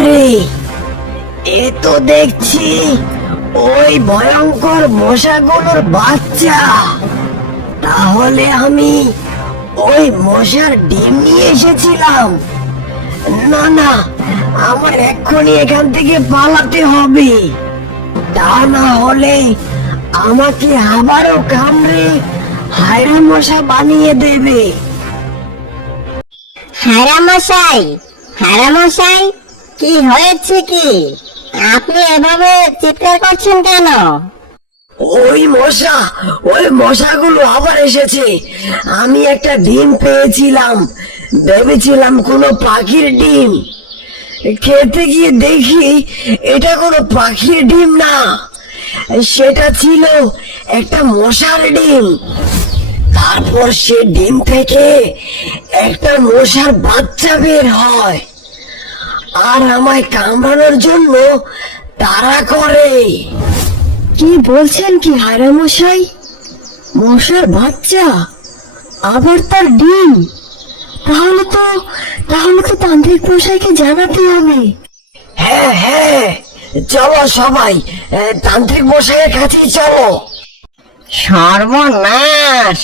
আরে, এ তো দেখছি ওই ভয়ঙ্কর মশাগুলোর বাচ্চা। তাহলে আমি ওই মশার ডিম নিয়ে এসেছিলাম। না না, আমার এক্ষুনি এখান থেকে পালাতে হবে, তা না হলে আমাকে আবারও কামড়ে হায়রা মশা বানিয়ে দেবে। হারামশাই, কি হয়েছে কি? আপনি এভাবে চিৎকার করছেন কেন? ওই মশাগুলো আবার এসেছে। আমি একটা ডিম পেয়েছিলাম, ভেবেছিলাম কোনো পাখির ডিম। খেতে গিয়ে দেখি এটা কোনো পাখির ডিম না, সেটা ছিল একটা মশার ডিম। তারপর সে ডিম থেকে একটা মশার বাচ্চা বের হয় আর আমায় কামড়ানোর জন্য তাড়া করে। কি বলছেন কি হায়রা মশাই? মশার বাচ্চা আবার তার ডিম? তাহলে তো তান্ত্রিক মশাইকে জানাতে হবে। হ্যাঁ হ্যাঁ, চলো সবাই তান্ত্রিক মশাইয়ের কাছে চলো। সর্বনাশ,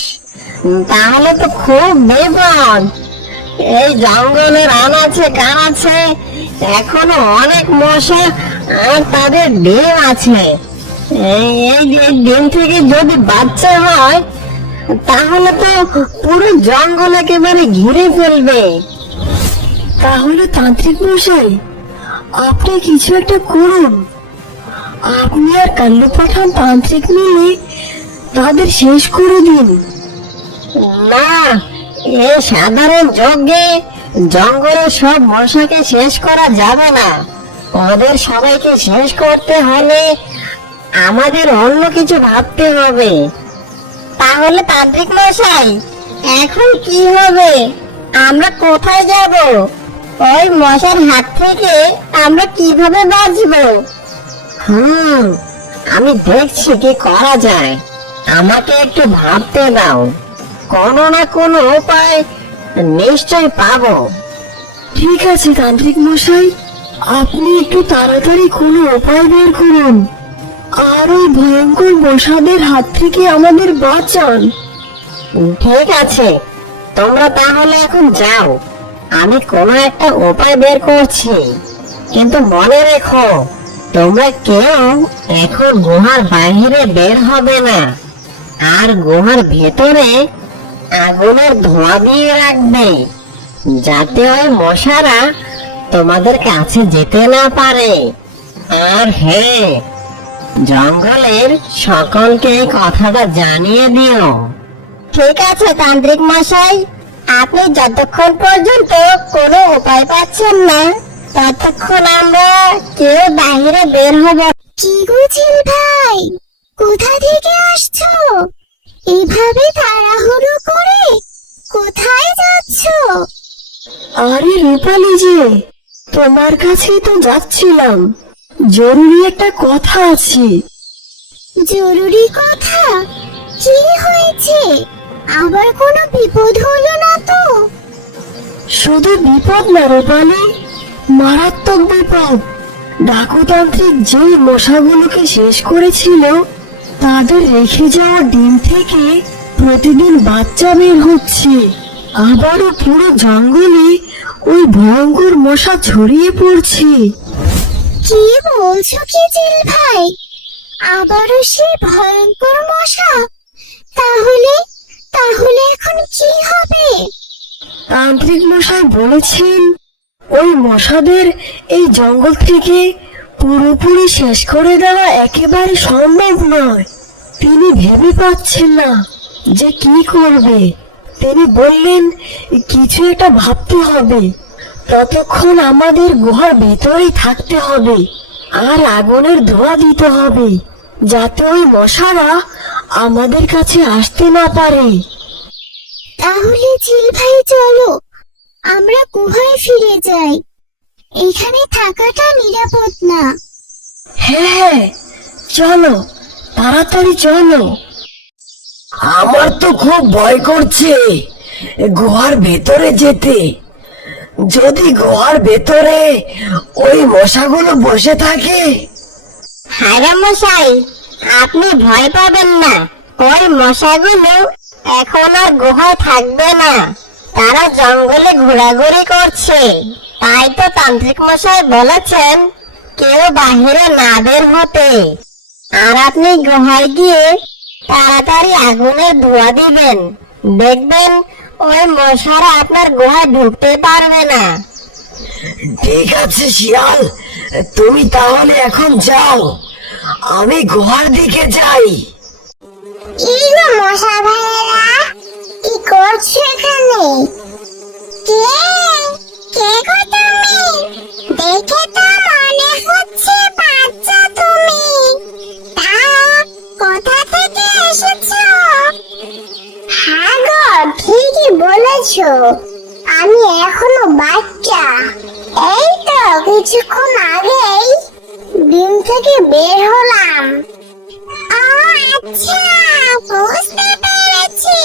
তাহলে তো খুব বিপদ। এই জঙ্গলের আনাচে কানাচে এখনো অনেক মশা আর তাদের ডিম আছে। এই ডিম থেকে যদি বাচ্চা হয় তাহলে তো পুরো জঙ্গল একেবারে ঘিরে ফেলবে। তাহলে তান্ত্রিক মশাই, আপনি কিছু একটা করুন। আপনি আর কাল্লু পাঠান তান্ত্রিক মিলে তাদের শেষ করে দিন। না, এই সাধারণ যজ্ঞে জঙ্গলের সব মশাকে শেষ করা যাবে না। ওদের সবাইকে শেষ করতে হলে আমাদের অন্য কিছু ভাবতে হবে। তাহলে তান্ত্রিক মশাই, এখন কি হবে? আমরা কোথায় যাব? ওই মশার হাত থেকে আমরা কিভাবে বাঁচবো? আমি দেখছি কি করা যায়। আমাকে একটু ভাবতে দাও, কোনো না কোনো উপায় নিশ্চয় পাবো। ঠিক আছে তান্ত্রিক মশাই, আপনি একটু তাড়াতাড়ি কোনো উপায় বের করুন আর ওই ভয়ঙ্কর মশাদের হাত থেকে আমাদের বাঁচান। ঠিক আছে, তোমরা তাহলে এখন যাও, আমি কোনো একটা উপায় বের করছি। কিন্তু মনে রেখো, তোমরা কেউ এখন গুহার বাইরে বের হবে না, আর গুহার ভেতরে আগুনের ধোঁয়া দিয়ে রাখবে, যাতে ওই মশারা তোমাদের কাছে যেতে না পারে। আর হ্যাঁ, জঙ্গলের সকলকে এই কথাটা জানিয়ে দিও। ঠিক আছে তান্ত্রিক মশাই, আপনি যতক্ষণ পর্যন্ত কোনো উপায় পাচ্ছেন না ততক্ষণ আমরা কেউ বাইরে বের হব। কি গো চিল ভাই, কোথা থেকে আসছো? এভাবে তাড়াহুড়ো করে কোথায় যাচ্ছো? আরে রূপালি যে, তোমার কাছেই তো যাচ্ছিলাম, জরুরি একটা কথা আছে। জরুরি কথা? কি হয়েছে? আবার কোনো বিপদ হলো না তো? শুধু বিপদ না রূপালি, মারাত্মক বিপদ। ডাকুতান্ত্রিক যে মশাগুলোকে শেষ করেছিল তাদের রেখে যাওয়া ডিম থেকে প্রতিদিন বাচ্চা বের হচ্ছে। আবারও পুরো জঙ্গলে ওই ভয়ঙ্কর মশা ছড়িয়ে পড়ছে। কি বলছো কি চিল ভাই? আবারও সেই ভয়ঙ্কর মশা? তাহলে তাহলে এখন কি হবে? তান্ত্রিক মশাই বলেছেন ওই মশাদের এই জঙ্গল থেকে পুরোপুরি শেষ করে দেওয়া একেবারে সম্ভব নয়। তিনি ভেবে পাচ্ছেন না যে কি করবে। তিনি বললেন কিছু একটা ভাবতে হবে, ততক্ষণ আমাদের গুহার ভেতরেই থাকতে হবে আর আগুনের ধোঁয়া দিতে হবে, যাতে ওই মশারা আমাদের কাছে আসতে না পারে। তাহলে চিল ভাই চলো, আমরা গুহায় ফিরে যাই। এখানে থাকাটা নিরাপদ না। হ্যাঁ চলো, তাড়াতাড়ি চলো। আমার তো খুব ভয় করছে গুহার ভেতরে যেতে। যদি গুহার ভেতরে ওই মশাগুলো বসে থাকে? হায়রা মশাই, আপনি ভয় পাবেন না, ওই মশাগুলো এখন আর গুহায় থাকবে না। তারা জঙ্গলে ঘোরাঘুরি করছে। তাই তো তান্ত্রিক মশাই বলেছেন কেউ বাহিরে না বের হতে। আর আপনি গুহায় গিয়ে তাড়াতাড়ি আগুনের ধোঁয়া দিবেন, দেখবেন ওই মশারা আপনার গুহায় ঢুকতে পারবে না। ঠিক আছে শিয়াল, তুমি তাহলে এখন যাও, আমি গুহার দিকে যাই। কি গো মশা ভাইয়েরা, কি করছো এখানে? কে কে গো তুমি? দেখে তো মনে হচ্ছে বাচ্চা তুমি। তা কোথা থেকে এসেছো? হ্যাঁ গো, ঠিকই বলেছো, আমি এখনো বাচ্চা। এই তো কিছুক্ষণ আগেই ডিম থেকে বের হলাম। ও আচ্ছা, বুঝতে পেরেছি।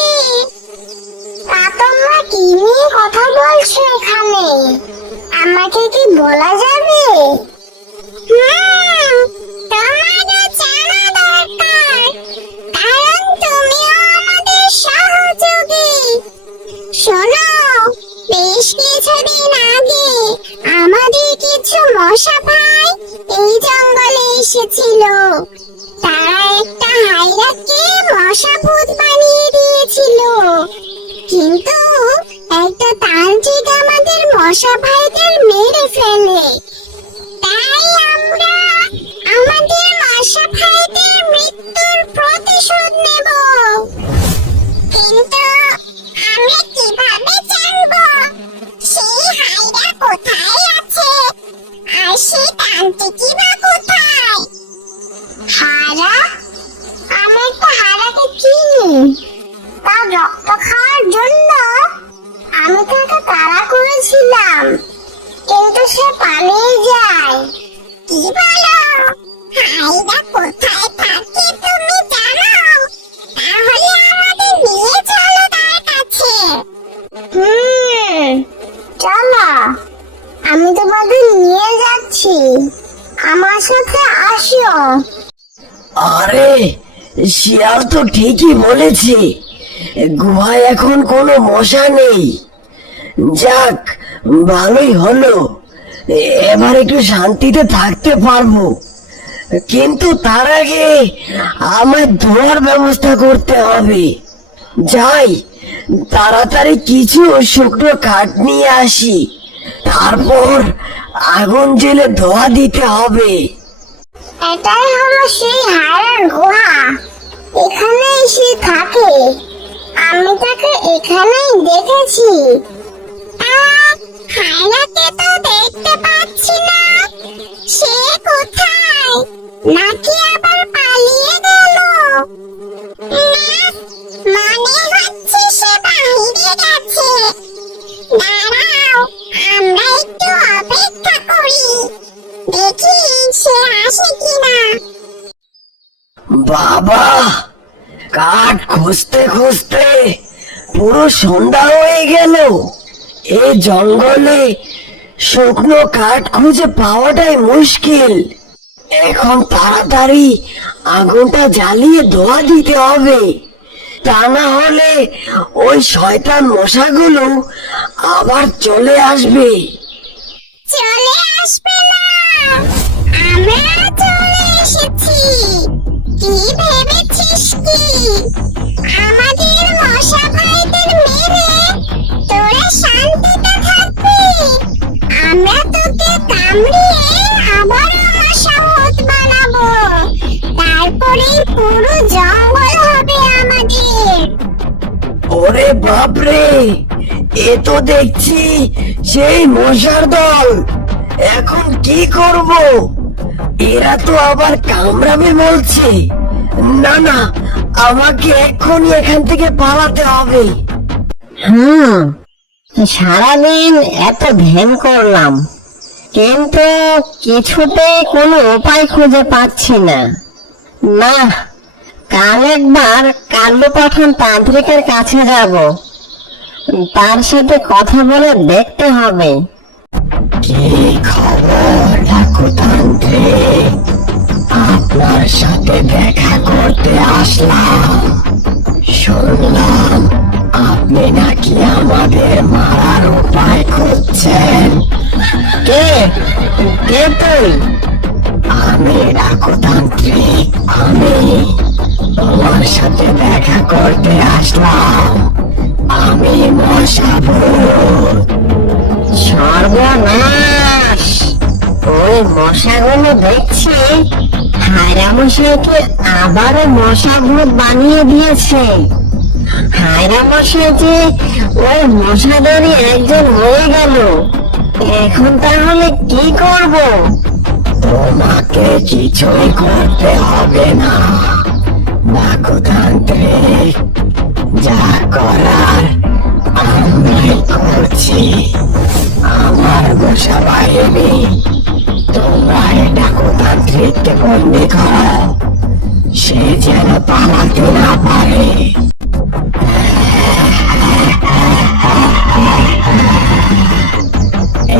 তা তোমরা কি নিয়ে কথা বলছো এখানে? আমাকে কি বলা যাবে? তোমারও জানা দরকার, কারণ তুমিও আমাদের সহযোগী। শোনো, বেশ কিছুদিন আগে আমাদের কিছু মশা ভাই এই জঙ্গলে এসেছিল। তারা একটা হায়রাকে মশা ভূত বানিয়ে দিয়েছিল, কিন্তু একটা তান্ত্রিক আমাদের মশা ভাইদের মেরে ফেলে। তাই আমরা আমাদের মশা ভাইদের মৃত্যুর প্রতিশোধ নেব। কিন্তু আমি কিভাবে জানবো সেই হায়রা কোথায় আছে আর সেই তান্ত্রিকই বা কোথায়? হারা? আমি একটা হারাকে চিনি, তার রক্ত খাওয়ার জন্য আমি তাকে তাড়া করেছিলাম, কিন্তু সে পালিয়ে যায়। কি বলো? হায়রা কোথায় থাকে তুমি জানো? তাহলে আমাদের নিয়ে চলো তার কাছে। চলো, আমি তোমাদের নিয়ে যাচ্ছি, আমার সাথে আসো। আরে শিয়াল তো ঠিকই বলেছে, গুহায় এখন কোনো মশা নেই। যাক, ভালোই হলো, এবার একটু শান্তিতে থাকতে পারবো। কিন্তু তার আগে আমার ধোয়ার ব্যবস্থা করতে হবে। যাই, তাড়াতাড়ি কিছু শুকনো কাঠ নিয়ে আসি, তারপর আগুন জ্বেলে ধোয়া দিতে হবে। এটাই হলো সেই হায়রার গুহা, এখানেই সে থাকে। আমি তাকে এখানেই দেখেছি। হায়রাকে তো দেখতে পাচ্ছি না, সে কোথায়? নাকি আবার পালিয়ে গেল? না, মনে হচ্ছে সে বাইরে গেছে। দাঁড়াও, আমরা একটু অপেক্ষা করি, দেখি সে আসে কিনা। বাবা, কাঠ খুঁজতে খুঁজতে পুরো সন্ধ্যা হয়ে গেল। এই জঙ্গলে শুকনো কাঠ খুঁজে পাওয়াটাই মুশকিল। এখন তাড়াতাড়ি আগুনটা জ্বালিয়ে ধোয়া দিতে হবে, তা না হলে ওই শয়তান মশাগুলো আবার চলে আসবে। চলে আসবে না, আমরা চলে এসেছি। কি ভেবেছিস কি আমাদের মশা ভাইদের মেরে তোরা শান্তিতে থাকবি? আমরা তোকে কামড়িয়ে আবারও মশা ভূত বানাবো, তারপরে পুরো জঙ্গল হবে আমাদের। ওরে বাপরে, এ তো দেখছি সেই মশার দল। এখন কি করব? এরা তো আবার কামড়াবে বলছে। না না, আমাকে এক্ষুনি এখান থেকে পালাতে হবে। সারাদিন এত ধ্যান করলাম, কিন্তু কিছুতেই কোনো উপায় খুঁজে পাচ্ছি না। না, কাল একবার কাল্লু পাঠান তান্ত্রিকের কাছে যাব, তার সাথে কথা বলে দেখতে হবে। কি খবর ডাকুতান্ত্রিক? আপনার সাথে দেখা করতে আসলাম। শুনলাম আপনি নাকি আমাদের মারার উপায় খুঁজছেন। কে কে তুই? আমি ডাকুতান্ত্রিক, আমি তোমার সাথে দেখা করতে আসলাম। আমি মশাভূত। সর্বনাশ! ওই মশাগুলো দেখছি হায়রা মশাইকে আবারও মশাভূত বানিয়ে দিয়েছে। হায়রা মশাই যে ওই মশাদেরই একজন হয়ে গেল। এখন তাহলে কি করব? তোমাকে কিছুই করতে হবে না ডাকুতান্ত্রিক, যা করার আমরাই করছি। আমার মশা বাহিনী, তোমরা এই ডাকুতান্ত্রিককে বন্দি করো, সে যেন পালাতে না পারে।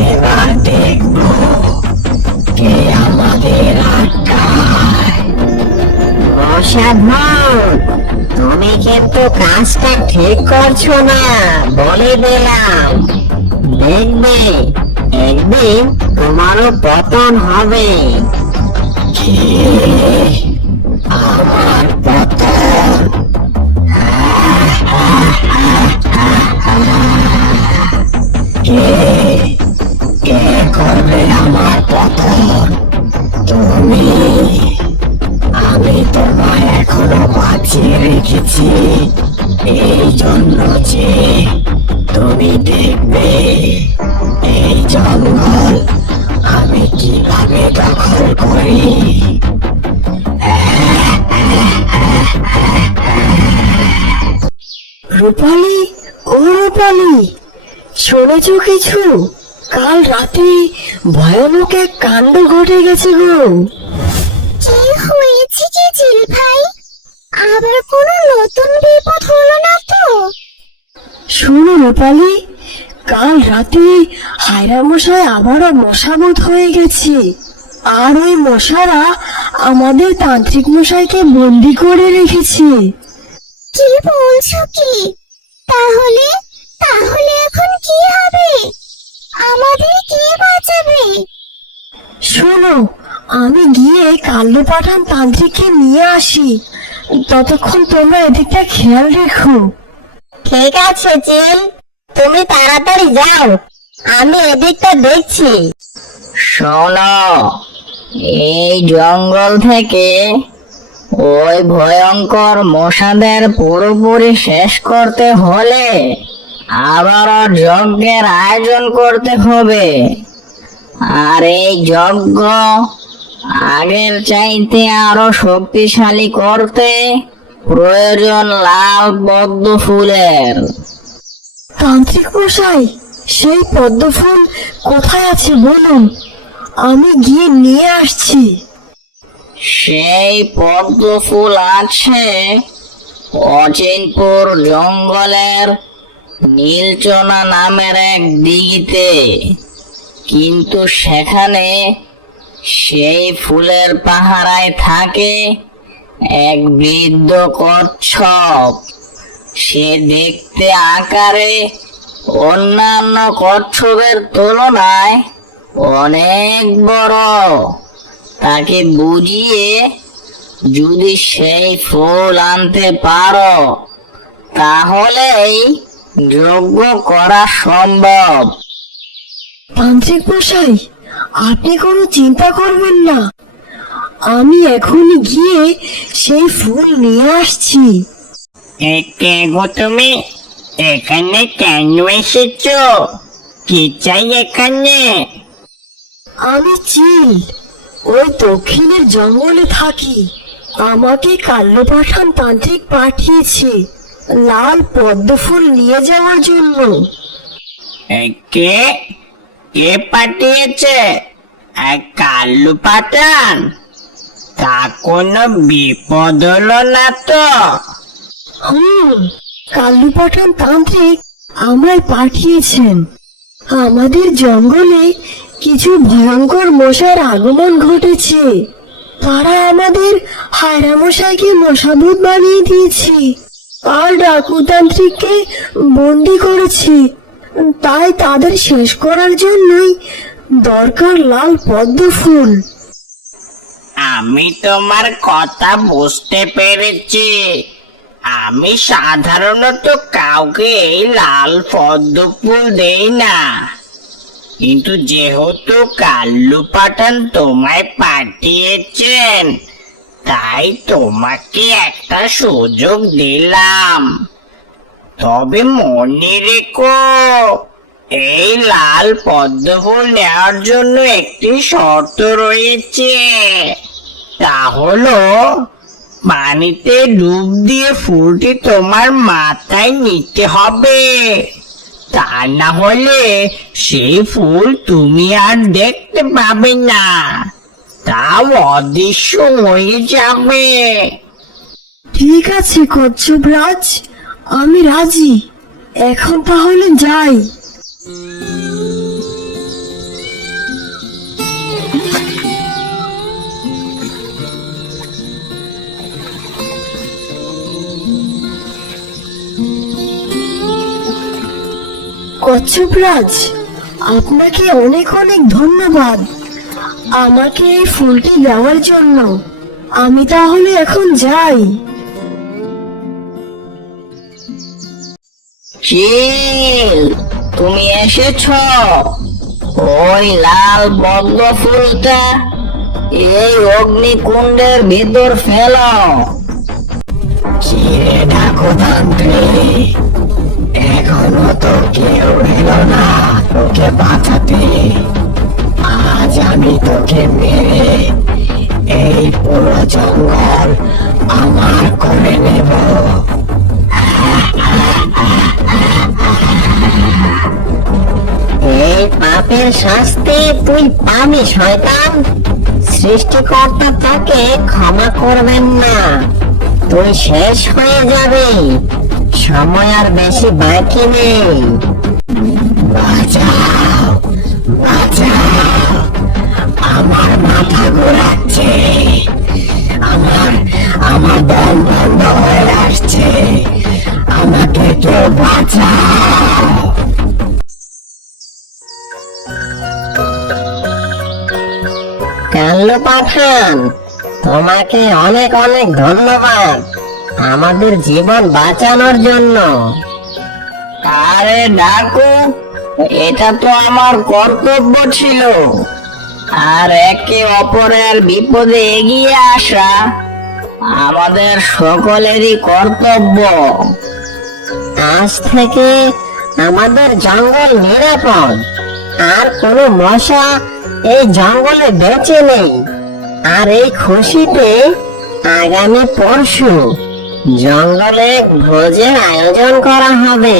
এবার দেখবো কে আমাদের আটকায়। মশাভূত, তুমি কিন্তু কাজটা ঠিক করছো না, বলে দিলাম। দেখবে একদিন তোমারও পতন হবে। কি? আমার পতন? কে কে করবে আমার পতন? তুমি? আমি তোমায় এখনো বাঁচিয়ে রেখেছি এই জন্য যে তুমি দেখবে এই জঙ্গল আমি কিভাবে দখল করি। রূপালী, ও রূপালী, শুনেছ কিছু? কাল রাতে ভয়ানক এক কাণ্ড ঘটে গেছে গো। কি হয়েছে কি জিল ভাই? আবার কোনো নতুন বিপদ হলো না তো? শোনো রূপালী, কাল রাতে হায়রা মশাই আবারও মশাভূত হয়ে গেছে। আর ওই মশারা আমাদের তান্ত্রিক মশাইকে বন্দি করে রেখেছে। কি বলছো কি? তাহলে তাহলে এখন কি হবে? আমাদের কে বাঁচাবে? শোনো, আমি গিয়ে কাল্লু পাঠান তান্ত্রিককে নিয়ে আসি। ততক্ষণ তোমরা এদিকটা খেয়াল রেখো। ঠিক আছে চিল, তুমি তাড়াতাড়ি যাও, আমি এদিকটা দেখছি। শোনো, এই জঙ্গল থেকে ওই ভয়ঙ্কর মশাদের পুরোপুরি শেষ করতে হলে আবারও যজ্ঞের আয়োজন করতে হবে। আর এই যজ্ঞ আগের চাইতে আরো শক্তিশালী করতে প্রয়োজন লাল পদ্ম ফুলের। তান্ত্রিক মশাই, সেই পদ্ম ফুল কোথায় আছে বলুন, আমি গিয়ে নিয়ে আসছি। সেই পদ্ম ফুল আছে অচিনপুর জঙ্গলের নীলচনা নামের এক দিঘিতে, কিন্তু সেখানে সেই ফুলের পাহারায় থাকে এক বৃদ্ধ কচ্ছপ। সে দেখতে আকারে অন্যান্য কচ্ছপের তুলনায় অনেক বড়। তাকে বুঝিয়ে যদি সেই ফুল আনতে পারো তাহলেই যজ্ঞ করা সম্ভব। তান্ত্রিক মশাই, আপনি কোনো চিন্তা করবেন না, আমি এখনই গিয়ে সেই ফুল নিয়ে আসছি। কে গো তুমি? এখানে কেন এসেছো? কি চাই এখানে? আমি চিল, ওই দক্ষিণের জঙ্গলে থাকি। আমাকে কাল্লু পাঠান তান্ত্রিক পাঠিয়েছে লাল পদ্ম ফুল নিয়ে যাওয়ার জন্য। কে কে পাঠিয়েছে? কাল্লু পাঠান? তা কোনো বিপদ হলো না তো? কাল্লু পাঠান তান্ত্রিক আমায় পাঠিয়েছেন। আমাদের জঙ্গলে কিছু ভয়ঙ্কর মশার আগমন ঘটেছে। তারা আমাদের হায়রা মশাইকে মশাভূত বানিয়ে দিয়েছে আর ডাকুতান্ত্রিককে বন্দি করেছে। তাই তাদের শেষ করার জন্যই দরকার লাল পদ্ম ফুল। আমি তোমার কথা বুঝতে পেরেছি। আমি সাধারণত কাউকে এই লাল পদ্ম ফুল দেই না, কিন্তু যেহেতু কাল্লু পাঠান তোমায় পাঠিয়েছেন, তাই তোমাকে একটা সুযোগ দিলাম। তবে মনে রেখো, এই লাল পদ্ম ফুল নেওয়ার জন্য একটি শর্ত রয়েছে। তা হলো, পানিতে ডুব দিয়ে ফুলটি তোমার মাথায় নিতে হবে। তা না হলে সেই ফুল তুমি আর দেখতে পাবে না, তাও অদৃশ্য হয়ে যাবে। ঠিক আছে কচ্ছপ রাজ, আমি রাজি। এখন তাহলে যাই। কচ্ছপ রাজ, আপনাকে অনেক অনেক ধন্যবাদ আমাকে এই ফুলটি দেওয়ার জন্য। আমি তাহলে এখন যাই। চিল, তুমি এসেছ? ওই লাল পদ্ম ফুলটা এই অগ্নিকুণ্ডের ভিতর ফেলো। চিরে ডাকুতান্ত্রিক, এখনো তো কেউ এলো না তোকে বাঁচাতে। আজ আমি তোকে মেরে এই পুরো জঙ্গল আমার করে নেব। এই পাপের শাস্তি তুই পাবি শয়তান। সৃষ্টিকর্তা তাকে ক্ষমা করবেন না, তুই শেষ হয়ে যাবে। সময় আর বেশি বাকি নেই। বাঁচাও, বাঁচাও, আমার মাথা ঘোরাচ্ছে, আমার দম বন্ধ হয়ে আসছে, আমাকে কেউ বাঁচাও। কাল্লু পাঠান, তোমাকে অনেক অনেক ধন্যবাদ আমাদের জীবন বাঁচানোর জন্য। আরে ডাকু, এটা তো আমার কর্তব্য ছিল, আর একে অপরের বিপদে এগিয়ে আসা আমাদের সকলেরই কর্তব্য। আজ থেকে আমাদের জঙ্গল নিরাপদ, আর কোনো মশা এই জঙ্গলে বেঁচে নেই। আর এই খুশিতে আগামী পরশু জঙ্গলে ভোজের আয়োজন করা হবে।